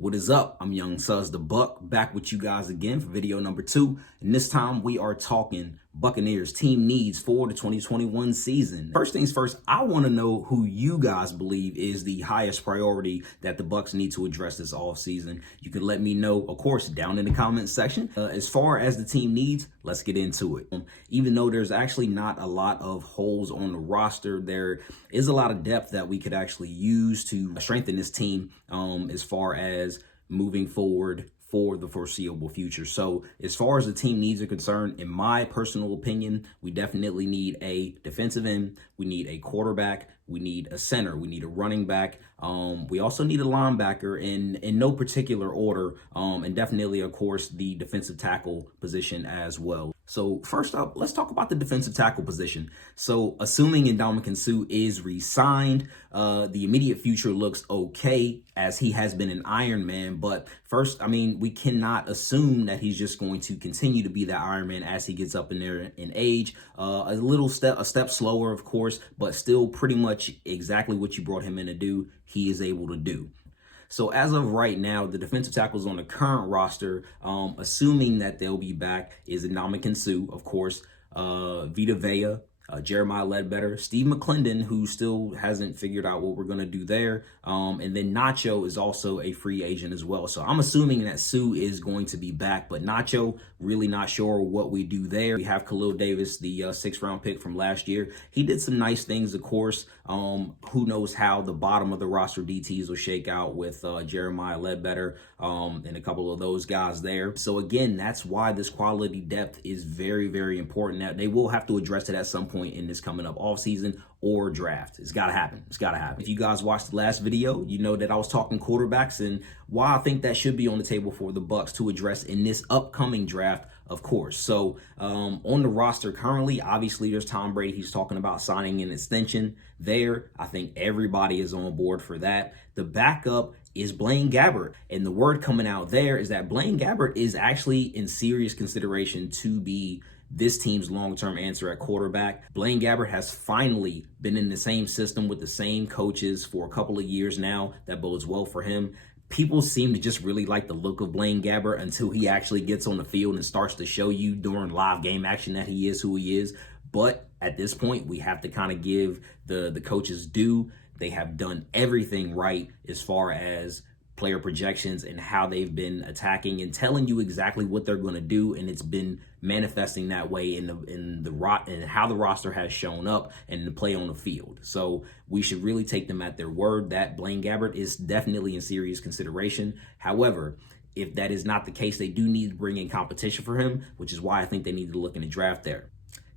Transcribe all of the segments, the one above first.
What is up? I'm Young Suz the Buck, back with you guys again for video number 2. And this time we are talking Buccaneers team needs for the 2021 season. First things first, I want to know who you guys believe is the highest priority that the Bucs need to address this offseason. You can let me know, of course, down in the comments section. As far as the team needs, let's get into it. Even though there's actually not a lot of holes on the roster, there is a lot of depth that we could actually use to strengthen this team as far as moving forward for the foreseeable future. So as far as the team needs are concerned, in my personal opinion, we definitely need a defensive end. We need a quarterback. We need a center. We need a running back. We also need a linebacker in no particular order. And definitely, of course, the defensive tackle position as well. So first up, let's talk about the defensive tackle position. So assuming Ndamukong Suh is re-signed, the immediate future looks okay as he has been an Iron Man. But first, we cannot assume that he's just going to continue to be that Iron Man as he gets up in there in age. A step slower, of course, but still pretty much exactly what you brought him in to do, he is able to do. So as of right now, the defensive tackles on the current roster, assuming that they'll be back, is Ndamukong Suh, of course, Vita Vea, Jeremiah Ledbetter, Steve McClendon, who still hasn't figured out what we're going to do there. And then Nacho is also a free agent as well. So I'm assuming that Suh is going to be back, but Nacho, really not sure what we do there. We have Khalil Davis, the 6th round pick from last year. He did some nice things, of course. Who knows how the bottom of the roster DTs will shake out with Jeremiah Ledbetter and a couple of those guys there. So again, that's why this quality depth is very, very important. Now, they will have to address it at some point in this coming up offseason or draft. It's got to happen. It's got to happen. If you guys watched the last video, you know that I was talking quarterbacks and why I think that should be on the table for the Bucs to address in this upcoming draft, of course. So on the roster currently, obviously there's Tom Brady. He's talking about signing an extension there. I think everybody is on board for that. The backup is Blaine Gabbert. And the word coming out there is that Blaine Gabbert is actually in serious consideration to be this team's long-term answer at quarterback. Blaine Gabbert has finally been in the same system with the same coaches for a couple of years now. That bodes well for him. People seem to just really like the look of Blaine Gabbert until he actually gets on the field and starts to show you during live game action that he is who he is. But at this point, we have to kind of give the coaches due. They have done everything right as far as player projections and how they've been attacking and telling you exactly what they're going to do, and it's been manifesting that way in how the roster has shown up and the play on the field. So we should really take them at their word that Blaine Gabbert is definitely in serious consideration. However, if that is not the case, they do need to bring in competition for him, which is why I think they need to look in the draft there.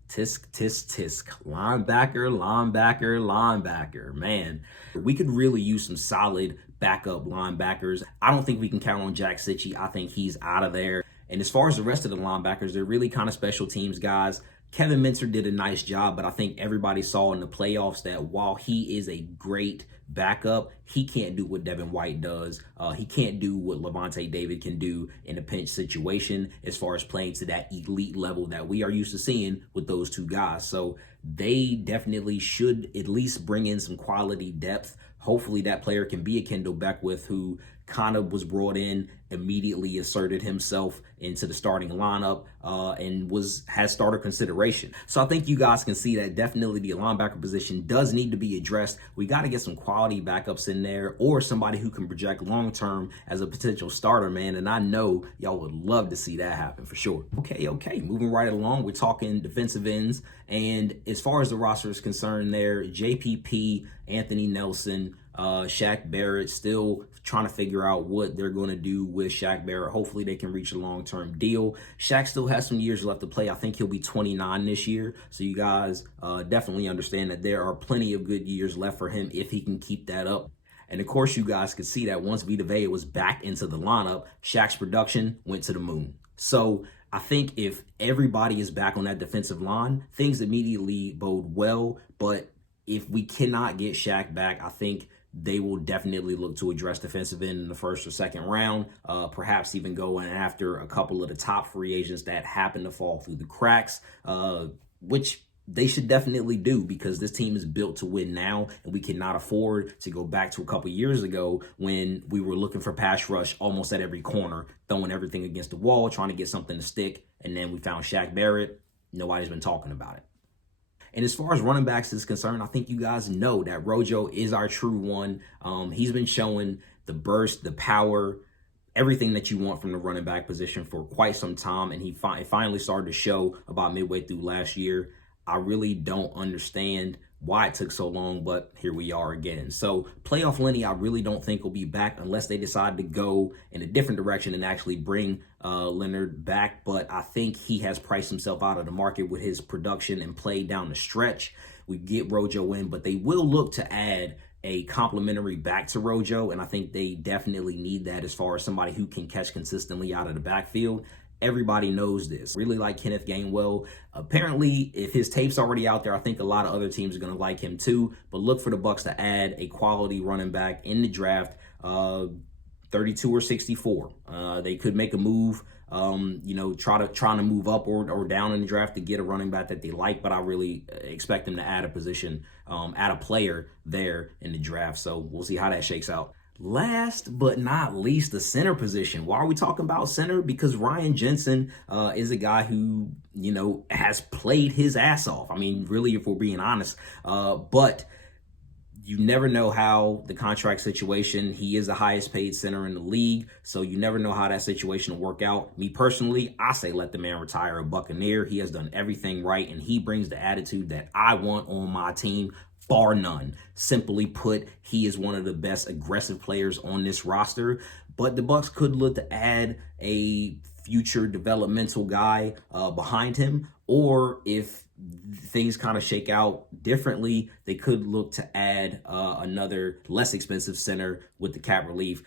Tisk, tisk, tisk. Linebacker, linebacker, linebacker. Man, we could really use some solid backup linebackers. I don't think we can count on Jack Sitchie. I think he's out of there. And as far as the rest of the linebackers, they're really kind of special teams guys. Kevin Minter did a nice job, but I think everybody saw in the playoffs that while he is a great backup, he can't do what Devin White does. He can't do what Levante David can do in a pinch situation as far as playing to that elite level that we are used to seeing with those two guys. So they definitely should at least bring in some quality depth. Hopefully that player can be a Kendall Beckwith, who kind of was brought in, immediately asserted himself into the starting lineup and has starter consideration. So I think you guys can see that definitely the linebacker position does need to be addressed. We got to get some quality backups in there or somebody who can project long-term as a potential starter, man. And I know y'all would love to see that happen for sure. Okay. Moving right along, we're talking defensive ends. And as far as the roster is concerned there, JPP, Anthony Nelson, Shaq Barrett, still trying to figure out what they're going to do with Shaq Barrett. Hopefully they can reach a long-term deal. Shaq still has some years left to play. I think he'll be 29 this year. So you guys definitely understand that there are plenty of good years left for him if he can keep that up. And of course, you guys could see that once Vita Vea was back into the lineup, Shaq's production went to the moon. So I think if everybody is back on that defensive line, things immediately bode well. But if we cannot get Shaq back, I think they will definitely look to address defensive end in the first or second round, perhaps even going after a couple of the top free agents that happen to fall through the cracks, which they should definitely do, because this team is built to win now, and we cannot afford to go back to a couple years ago when we were looking for pass rush almost at every corner, throwing everything against the wall, trying to get something to stick, and then we found Shaq Barrett. Nobody's been talking about it. And as far as running backs is concerned, I think you guys know that Rojo is our true one. He's been showing the burst, the power, everything that you want from the running back position for quite some time, and he finally started to show about midway through last year. I really don't understand why it took so long, but here we are again. So playoff Lenny, I really don't think will be back unless they decide to go in a different direction and actually bring Leonard back. But I think he has priced himself out of the market with his production and play down the stretch. We get Rojo in, but they will look to add a complimentary back to Rojo, and I think they definitely need that as far as somebody who can catch consistently out of the backfield. Everybody knows this. Really like Kenneth Gainwell. Apparently, if his tape's already out there, I think a lot of other teams are going to like him too. But look for the Bucs to add a quality running back in the draft, 32 or 64. They could make a move, trying to move up or down in the draft to get a running back that they like. But I really expect them to add a position, add a player there in the draft. So we'll see how that shakes out. Last but not least, the center position. Why are we talking about center? Because Ryan Jensen is a guy who, has played his ass off. I mean, really, if we're being honest. But you never know how the contract situation, he is the highest paid center in the league, so you never know how that situation will work out. Me personally, I say let the man retire a Buccaneer. He has done everything right, and he brings the attitude that I want on my team, bar none. Simply put, he is one of the best aggressive players on this roster, but the Bucs could look to add a future developmental guy behind him, or if things kind of shake out differently, they could look to add another less expensive center with the cap relief.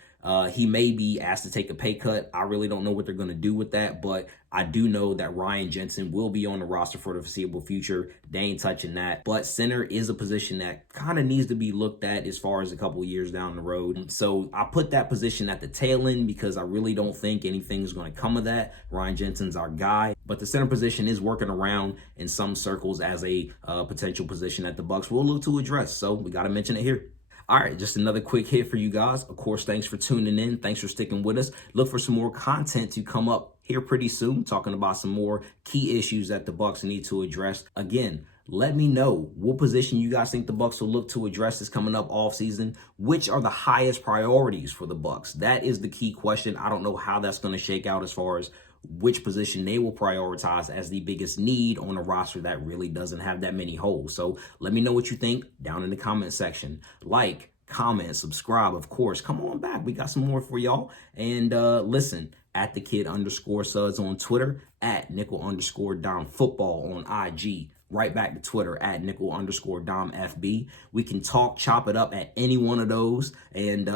He may be asked to take a pay cut. I really don't know what they're going to do with that, but I do know that Ryan Jensen will be on the roster for the foreseeable future. They ain't touching that. But center is a position that kind of needs to be looked at as far as a couple of years down the road. So I put that position at the tail end because I really don't think anything is going to come of that. Ryan Jensen's our guy. But the center position is working around in some circles as a potential position that the Bucs will look to address. So we got to mention it here. All right, just another quick hit for you guys. Of course, thanks for tuning in. Thanks for sticking with us. Look for some more content to come up here pretty soon, talking about some more key issues that the Bucs need to address. Again, let me know what position you guys think the Bucs will look to address this coming up off season. Which are the highest priorities for the Bucs? That is the key question. I don't know how that's going to shake out as far as which position they will prioritize as the biggest need on a roster that really doesn't have that many holes. So let me know what you think down in the comment section. Like, comment, subscribe, of course. Come on back. We got some more for y'all. And listen, at the kid_suds on Twitter, at nickel_dom football on IG. Right back to Twitter at nickel_dom FB. We can talk, chop it up at any one of those. And,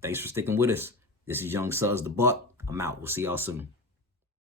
thanks for sticking with us. This is Young Suds the Buck. I'm out. We'll see y'all soon.